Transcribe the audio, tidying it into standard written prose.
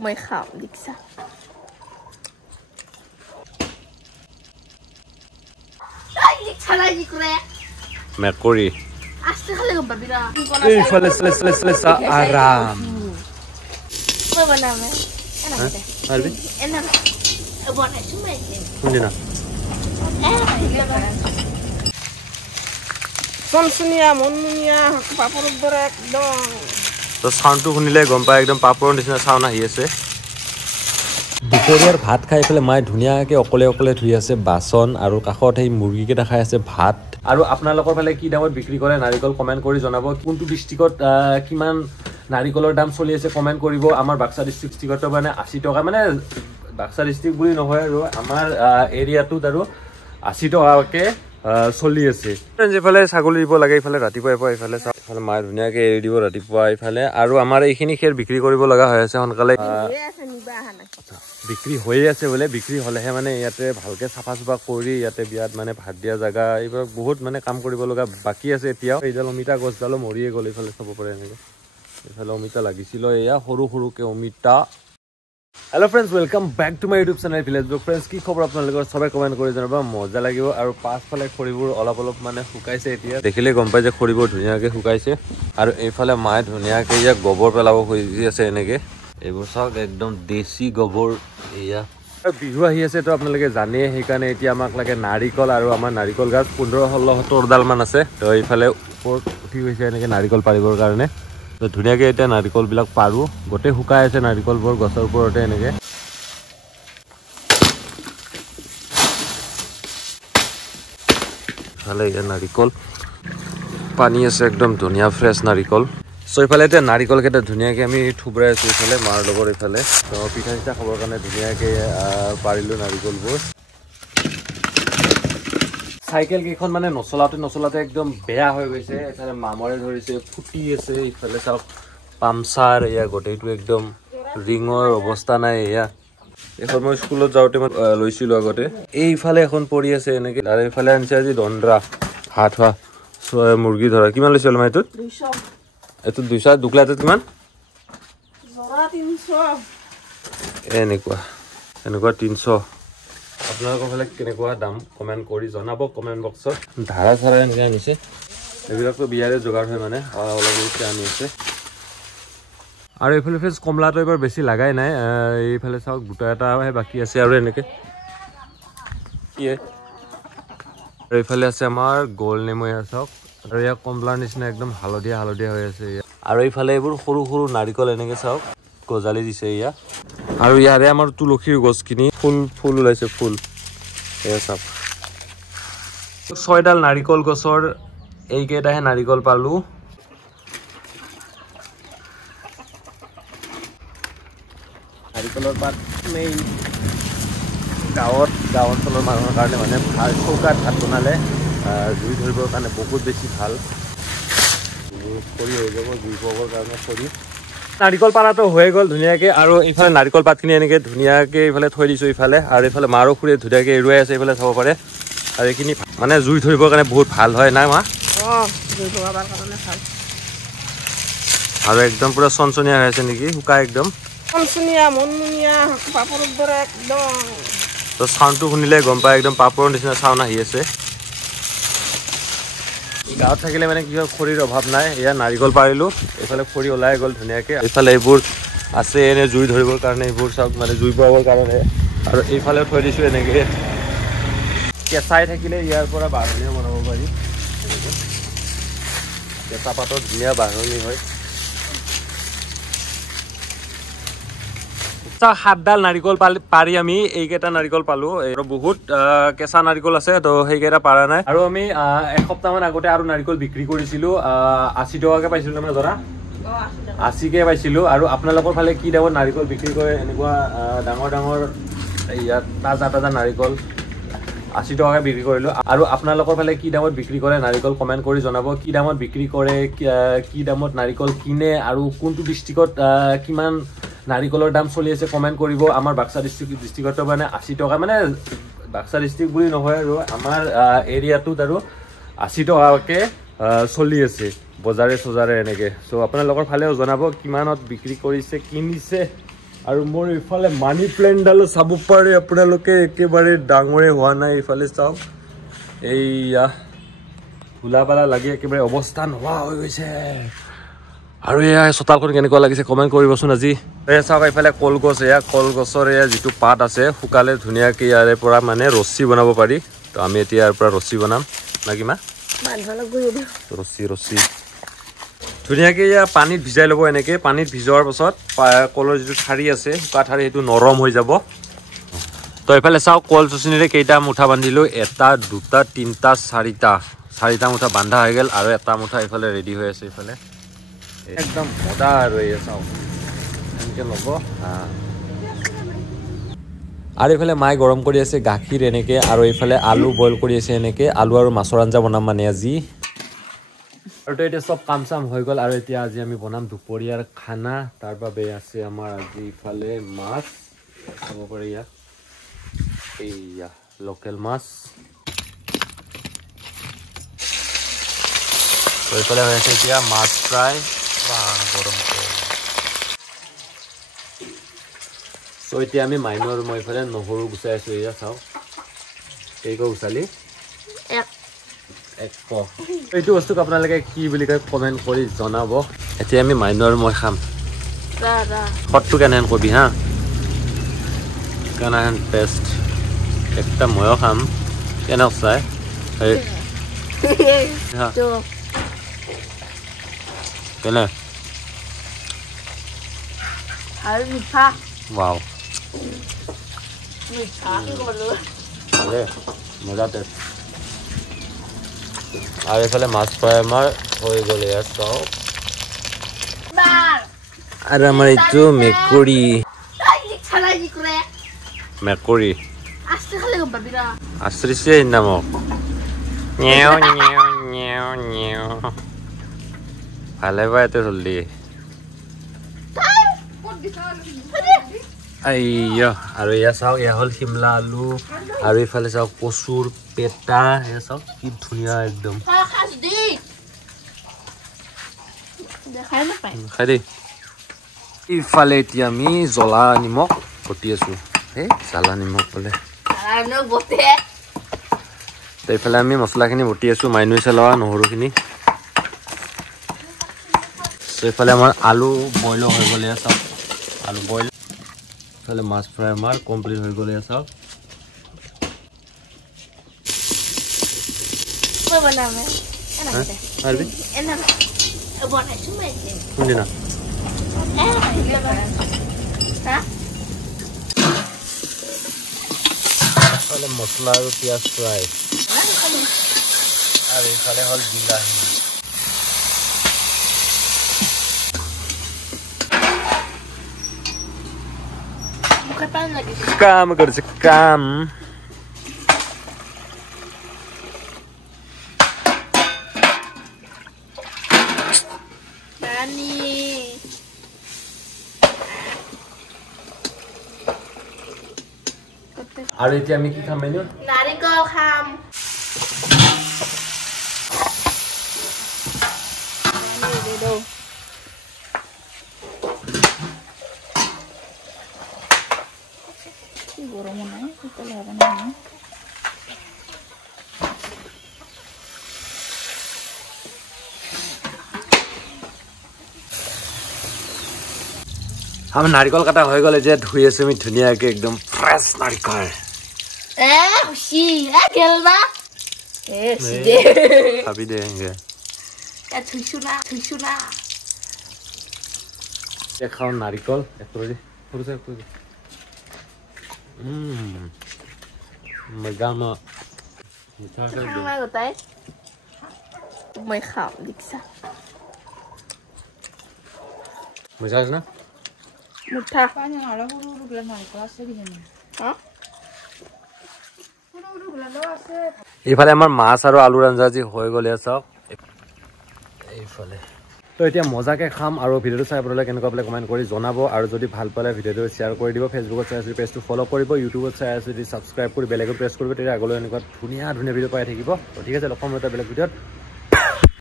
Mày khảo đi sao? Mercury. Aram. তো সাউন্ডটো শুনিলে গম পাই একদম পাপৰৰ নিচিনা সাউন্ড আহি আছে দুপৰীয়াৰ ভাত খাই পেলাই মায়ে ধুনীয়াকৈ অকলে অকলে ধুই আছে বাচন আৰু কাষত সেই মুৰ্গীকেইটা খাই আছে ভাত আৰু আপোনালোকৰ ফালে কি দামত বিক্ৰী কৰে নাৰিকল কমেণ্ট কৰি জনাব কোনটো ডিষ্ট্ৰিক্টত কিমান নাৰিকলৰ দাম চলি আছে কমেণ্ট কৰিব আমাৰ বাক্সা ডিষ্ট্ৰিক্টত মানে 80 টকা মানে বাক্সা ডিষ্ট্ৰিক্ট বুলি নহয় আৰু আমাৰ এৰিয়াটোত আৰু 80 টকাকে চলি আছে যেফালে ছাগলী দিব লাগে ইফালে ৰাতিপুৱা ইফালে চালে মায়ে ধুনীয়াকৈ এৰি দিব ৰাতিপুৱা ইফালে আৰু আমাৰ এইখিনি খেৰ বিক্ৰী কৰিব লগা হৈ আছে সোনকালে বিক্ৰী হৈ আছে বোলে বিক্ৰী হ'লেহে মানে ইয়াতে ভালকৈ চাফা চুফা কৰি ইয়াতে বিয়াত মানে ভাত দিয়া জেগা এইবোৰ বহুত মানে কাম কৰিব লগা বাকী আছে এতিয়াও এইডাল অমিতা গছডালো মৰিয়ে গ'ল এইফালে চাব পাৰে এনেকৈ এইফালে অমিতা লাগিছিল এয়া সৰু সৰুকৈ অমিতা Hello friends, welcome back to my YouTube channel Village Blog Friends. কি খবৰ আপোনালোকৰ সবাই কমেন্ট কৰি জনাবা মজা লাগিব আৰু পাছফালে খৰিবোৰ অলপ মানে শুকাইছে এতিয়া দেখিলে গম পাই যে খৰিবোৰ ধুনীয়াকৈ শুকাইছে আৰু এইফালে মায়ে ধুনীয়াকৈ ইয়া গোবৰ পেলাব খুজি আছে এনেকৈ এইবোৰ চাওক একদম দেশী গোবৰ এয়া বিহু আহি আছে তো আপোনালোকে জানে সেইকাৰণে এতিয়া আমাক লাগে নাৰিকল আৰু আমাৰ নাৰিকল গাছ 15-16 ডাল মান আছে তো এইফালে ওপৰত উঠি গৈছে এনেকৈ নাৰিকল পাৰিবৰ কাৰণে তো ধুনীয়াকৈ এতিয়া নাৰিকলবিলাক পাৰোঁ গোটেই শুকাই আছে নাৰিকলবোৰ গছৰ ওপৰতে এনেকৈ ইফালে এতিয়া নাৰিকল পানী আছে একদম ধুনীয়া ফ্ৰেছ নাৰিকল চ' ইফালে এতিয়া নাৰিকলকেইটা ধুনীয়াকৈ আমি থুবৰাই আছোঁ ইফালে মাৰ লগত ইফালে তো পিঠা চিঠা খাবৰ কাৰণে ধুনীয়াকৈ পাৰিলোঁ নাৰিকলবোৰ চাইকেল কেইখন মানে নচলাতে একদম বেয়া হৈ গৈছে এফালে মামৰে ধৰিছে ফুটি আছে ইফালে চাওক পামচাৰ এয়া গোটেইটো একদম ৰিঙৰ অৱস্থা নাই এয়া এখন মই স্কুলত যাওঁতে মই লৈছিলোঁ আগতে এইফালে এখন পৰি আছে এনেকৈ আৰু এইফালে আনিছে আজি দণ্ডৰা হাত হোৱা মুৰ্গী ধৰা কিমান লৈছিল মই এইটোত 200 দুকলাটোত কিমান এনেকুৱা 300 আপোনালোকৰ ফালে কেনেকুৱা দাম কমেণ্ট কৰি জনাব কমেণ্ট বক্সত ধাৰা চাৰা এনেকৈ আনিছে এইবিলাকতো বিয়াৰে যোগাৰ হয় মানে অলপ বহুতে আনি আছে আৰু এইফালে ফ্ৰেছ কমলাটো এবাৰ বেছি লাগাই নাই এইফালে চাওক গোটা এটাহে বাকী আছে আৰু এনেকৈ কি আৰু এইফালে আছে আমাৰ গোল নেমু চাওক আৰু ইয়াৰ কমলাৰ নিচিনা একদম হালধীয়া হৈ আছে আৰু এইফালে এইবোৰ সৰু সৰু নাৰিকল এনেকৈ চাওক গজালি দিছে এয়া আৰু ইয়াৰে আমাৰ তুলসীৰ গছখিনি ফুল ওলাইছে ফুল এয়া চাওক 6ডাল নাৰিকল গছৰ এইকেইটাহে নাৰিকল পালোঁ নাৰিকলৰ পাত গাঁও অঞ্চলৰ মানুহৰ কাৰণে মানে ভাল চৌকাত ভাত বনালে জুই ধৰিবৰ কাৰণে বহুত বেছি ভাল খৰি হৈ যাব জুই পাবৰ কাৰণে খৰি নাৰিকল পাৰাটো হৈ গ'ল ধুনীয়াকৈ আৰু এইফালে নাৰিকল পাতখিনি এনেকৈ ধুনীয়াকৈ এইফালে থৈ দিছোঁ ইফালে আৰু এইফালে মাৰো খুৰীয়ে ধুনীয়াকৈ এৰুৱাই আছে এইফালে চাব পাৰে আৰু এইখিনি মানে জুই ধৰিবৰ কাৰণে বহুত ভাল হয় নাই মা আৰু একদম পুৰা চনচনীয়া হৈ আছে নেকি শুকাই একদম তো চাউণ্ডটো শুনিলে গম পাই একদম পাপৰৰ নিচিনা চাউণ্ড আহি আছে গাঁৱত থাকিলে মানে কি হয় খৰিৰ অভাৱ নাই এয়া নাৰিকল পাৰিলোঁ এইফালে খৰি ওলাই গ'ল ধুনীয়াকৈ এইফালে এইবোৰ আছে এনেই জুই ধৰিবৰ কাৰণে এইবোৰ চাওক মানে জুই পোৱাবৰ কাৰণে আৰু এইফালে থৈ দিছোঁ এনেকৈ কেঁচাই থাকিলে ইয়াৰ পৰা বাঢ়নীও বনাব পাৰি এনেকৈ কেঁচা পাতত ধুনীয়া বাঢ়নী হয় 7ডাল নাৰিকল পাৰি আমি এইকেইটা নাৰিকল পালোঁ আৰু বহুত কেঁচা নাৰিকল আছে তো সেইকেইটা পাৰা নাই আৰু আমি এসপ্তাহমান আগতে আৰু নাৰিকল বিক্ৰী কৰিছিলোঁ 80 টকাকৈ পাইছিলোঁ আমাৰ ধৰা 80কৈ পাইছিলোঁ আৰু আপোনালোকৰ ফালে কি দামত নাৰিকল বিক্ৰী কৰে এনেকুৱা ডাঙৰ ইয়াত তাজা নাৰিকল 80 টকাকৈ বিক্ৰী কৰিলোঁ আৰু আপোনালোকৰ ফালে কি দামত বিক্ৰী কৰে নাৰিকল কমেণ্ট কৰি জনাব কি দামত বিক্ৰী কৰে কি দামত নাৰিকল কিনে আৰু কোনটো ডিষ্ট্ৰিক্টত কিমান নাৰিকলৰ দাম চলি আছে কমেণ্ট কৰিব আমাৰ বাক্সা ডিষ্ট্ৰিক্টত মানে 80 টকা মানে বাক্সা ডিষ্ট্ৰিক্ট বুলি নহয় আৰু আমাৰ এৰিয়াটোত আৰু 80 টকাকৈ চলি আছে বজাৰে চজাৰে এনেকৈ চ' আপোনালোকৰ ফালেও জনাব কিমানত বিক্ৰী কৰিছে কিনিছে আৰু মোৰ ইফালে মানি প্লেণ্টডালো চাব পাৰে আপোনালোকে একেবাৰে ডাঙৰে হোৱা নাই ইফালে চাওক এইয়া ফুলা পালা লাগি একেবাৰে অৱস্থা নোহোৱা হৈ গৈছে আৰু এয়া চোতালখন কেনেকুৱা লাগিছে কমেণ্ট কৰিবচোন আজি এয়া চাওক এইফালে কলগছ এয়া কলগছৰ এয়া যিটো পাত আছে শুকালে ধুনীয়াকৈ ইয়াৰে পৰা মানে ৰছী বনাব পাৰি তো আমি এতিয়া ইয়াৰ পৰা ৰছী বনাম না কিমা ৰছী ধুনীয়াকৈ এয়া পানীত ভিজাই ল'ব এনেকৈ পানীত ভিজোৱাৰ পাছত কলৰ যিটো ঠাৰি আছে শুকা ঠাৰি সেইটো নৰম হৈ যাব তো এইফালে চাওক কল চচনিৰে কেইটা মুঠা বান্ধিলোঁ 1 2 3 4টা মুঠা বান্ধা হৈ গ'ল আৰু এটা মুঠা এইফালে ৰেডি হৈ আছে এইফালে একদম মজা আৰু এই চাওক এনেকৈ ল'ব আৰু এইফালে মায়ে গৰম কৰি আছে গাখীৰ এনেকৈ আৰু এইফালে আলু বইল কৰি আছে এনেকৈ আলু আৰু মাছৰ আঞ্জা বনাম মানে আজি আৰু তো এতিয়া চব কাম চাম হৈ গ'ল আৰু এতিয়া আজি আমি বনাম দুপৰীয়াৰ খানা তাৰ বাবে আছে আমাৰ আজি ইফালে মাছ চাব পাৰি ইয়াত এইয়া লোকেল মাছ তো এইফালে হৈ আছে এতিয়া মাছ ফ্ৰাই গৰম চ' এতিয়া আমি মাইনু আৰু মই এইফালে নহৰু গুচাই আছোঁ এয়া চাওক কেইক গুচালি এইটো বস্তুক আপোনালোকে কি বুলি কয় কমেণ্ট কৰি জনাব এতিয়া আমি মাইনু আৰু মই খাম সতটো কেনেহেন কবি হা কেনেহেন টেষ্ট একটা ময়ো খাম কেনে চাই কেনে wow মজা টেষ্ট আৰু এইফালে মাছ ফ্ৰাই আমাৰ হৈ গ'ল ইয়াত চাওক আৰু আমাৰ এইটো মেকুৰী আশ্ৰিছে নামক ভালে পাই এতে জল্দি আইয়া আৰু এয়া চাওক এয়া হ'ল শিমলা আলু আৰু এইফালে চাওক কচুৰ পেটা এয়া চাওক কি ধুনীয়া একদম খাই দেই ইফালে এতিয়া আমি জ্বলা নিমখ ঘটি আছো এই জ্বালা নিমখ বোলে এইফালে আমি মছলাখিনি বটি আছো মাইনুই চেলোৱা নহৰুখিনি এইফালে আমাৰ আলু বইল হৈ গ'লে চাওক আলু বইল এইফালে মাছ ফ্ৰাই আমাৰ কমপ্লিট হৈ গ'লে চাওক কোনদিনা মছলা আৰু পিঁয়াজ ফ্ৰাই আৰু এইফালে হ'ল বিলাহী কাম কৰিছে কাম আৰু এতিয়া আমি কি খাম মেনু নাৰিকল খাম গৰম নাই তাহলে হবে না আমি নাৰিকল কাটা হৈ গ'লে যে ধুই আছো আমি ধুনীয়াকৈ একদম ফ্ৰেছ নাৰিকল খুশি খেলবা খাবি দে এনেকৈ থুইছো না খাওঁ নাৰিকল মই খাম দেখিছা মজা আছে না মুঠা এইফালে আমাৰ মাছ আৰু আলুৰ আঞ্জা যি হৈ গ'লে চাওক এইফালে তো এতিয়া মজাকৈ খাম আৰু ভিডিঅ'টো চাই আপোনালোকে কেনেকুৱা পালে কমেণ্ট কৰি জনাব আৰু যদি ভাল পালে ভিডিঅ'টো শ্বেয়াৰ কৰি দিব ফেচবুকত চাই আছোঁ পেজটো ফ'ল' কৰিব ইউটিউবত চাই আছোঁ যদি ছাবস্ক্ৰাইব কৰি বেলেগত প্ৰেছ কৰিব তেতিয়া আগলৈ এনেকুৱা ধুনীয়া ধুনীয়া ভিডিঅ' পাই থাকিব তো ঠিক আছে লগ পাম এটা বেলেগ ভিডিঅ'ত